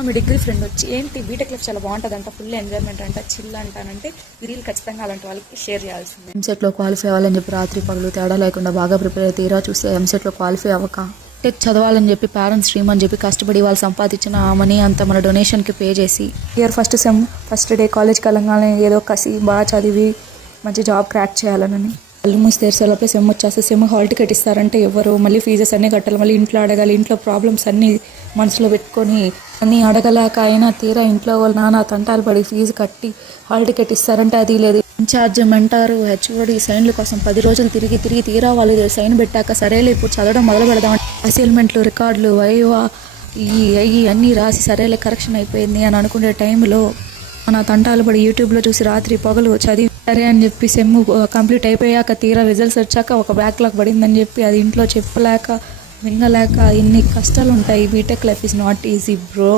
ఆమె degree friend వచ్చి ఏంటి బీటెక్ లైఫ్ చాలా బాగుంటుందంట, ఫుల్ ఎంజాయ్మెంట్ అంట, చిల్ అంటానంటే ఈ రీల్ ఖచ్చితంగా అలాంటి వాళ్ళకి షేర్ చేయాల్సిందే. ఎంసెట్లో క్వాలిఫై అవ్వాలని చెప్పి రాత్రి పగలు తేడా లేకుండా బాగా ప్రిపేర్ అయ్యి తీరా చూస్తే ఎంసెట్లో క్వాలిఫై అవ్వక టెక్ చదవాలని చెప్పి పేరెంట్స్ డ్రీమ్ అని చెప్పి కష్టపడి వాళ్ళు సంపాదించిన ఆ మనీ అంతా మన డొనేషన్కి పే చేసి year first sem first day కాలేజ్కి వెళ్ళగానే ఏదో కసి బాగా చదివి మంచి జాబ్ క్రాక్ చేయాలని కళ్ళు మూసి తెరిసేలోపే సెమ్ వచ్చేస్తే సెమ్ హాల్ టికెట్ ఇస్తారంటే ఎవరు, మళ్ళీ ఫీజెస్ అన్నీ కట్టాలి, మళ్ళీ ఇంట్లో అడగాలి, ఇంట్లో ప్రాబ్లమ్స్ అన్నీ మనసులో పెట్టుకొని అన్నీ అడగలేక అయినా తీరా ఇంట్లో వాళ్ళు నాన్న తంటాలు పడి ఫీజు కట్టి హాల్ టికెట్ ఇస్తారంటే అది లేదు. ఇన్ఛార్జ్ మెంటారు హెచ్ఓడి సైన్ల కోసం 10 రోజులు తిరిగి తీరా వాళ్ళు సైన్ పెట్టాక సరేలే ఇప్పుడు చదవడం మొదలు పెడదాం, అసైన్మెంట్లు రికార్డులు వైవా అయ్యి అన్నీ రాసి సరేలే కరెక్షన్ అయిపోయింది అని అనుకునే టైంలో మన తంటాలు పడి యూట్యూబ్లో చూసి రాత్రి పగలు చదివి సరే అని చెప్పి సెమ్ కంప్లీట్ అయిపోయాక తీరా రిజల్ట్స్ వచ్చాక ఒక బ్యాక్లాగ్ పడిందని చెప్పి అది ఇంట్లో చెప్పలేక వినలేక ఇన్ని కష్టాలు ఉంటాయి. B tech life is not easy bro.